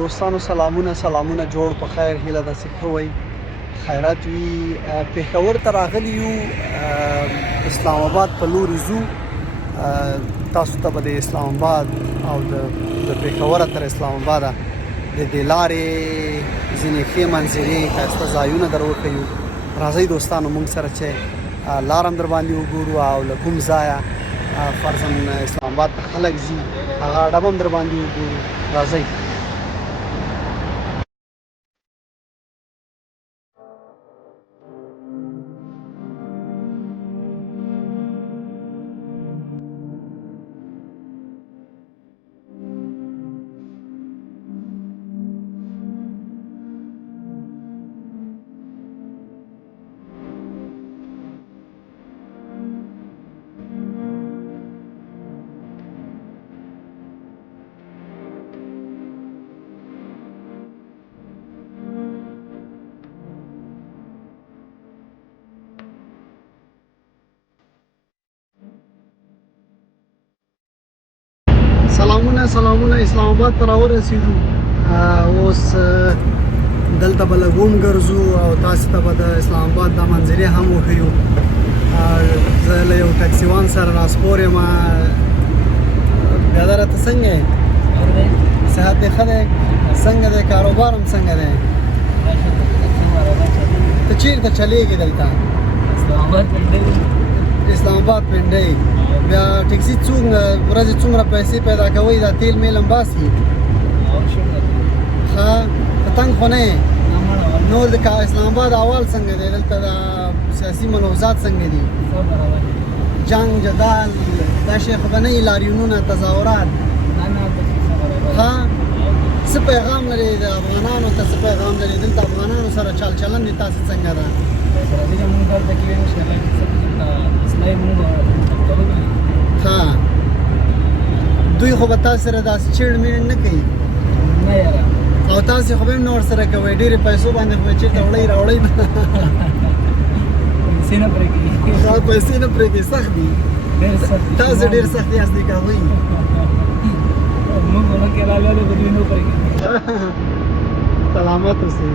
دوستانو سلامونه جوړ په خیر هیله ده چې ښه وئ خیرات وي پېښور ته راغلي یو اسلام آباد په لوري ځو تاسو ته به د اسلام آباد او د پېښور تر اسلام آباده د دې لارې ځینې ښې منظرې ښایسته ځایونه در وښیو راځئ دوستانو موږ سره چې لار هم در باندې وګورو او له کوم ځایه فرضاً اسلام آباد ته خلک ځي هغه ډب هم در باندې وګورو راځئ سلامونه اسلام آباد ته راورسېدو اوس دلته به لږ وګرځو او تاسو ته به د اسلام آباد دا منظرې هم وښیو زه له یو ټکسیوان سره راسپور یم برادره ته څنګه یې صحت دې ښه دی څنګه دی کاروبار هم څنګه دی ته چیرته چلیږې دلته اسلام آباد پنډۍ بیا ټیکسي ورځې څومره پیسې پیدا کوئ دا تیل میل هم باسي ښه ته تنګ خو نه یې نور د اسلام آباد احوال څنګه دی دلته د سیاسي ملحوظات څنګه دي جنګ جدال دا شی خو به نه وي لاریونونه تظاهرات ښه څه پیغام لري د افغانانو ته څه پیغام لري دلته افغانانو سره چال چلن دي تاسو څنګه ده ها دوی خو به تاسو سره داسې چیړ میړ نه کوي او تاسو خو به هم نور سره کوئ ډېرې پیسو باندې خو چېرته وړئ راوړئ پیسې نه پرېږدي سخت دي تاسو ډېر سخت یاست دي که هغوی سلامت اوسئ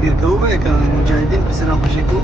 ډیر کوو که مجاهدین پسې راخوشي کوو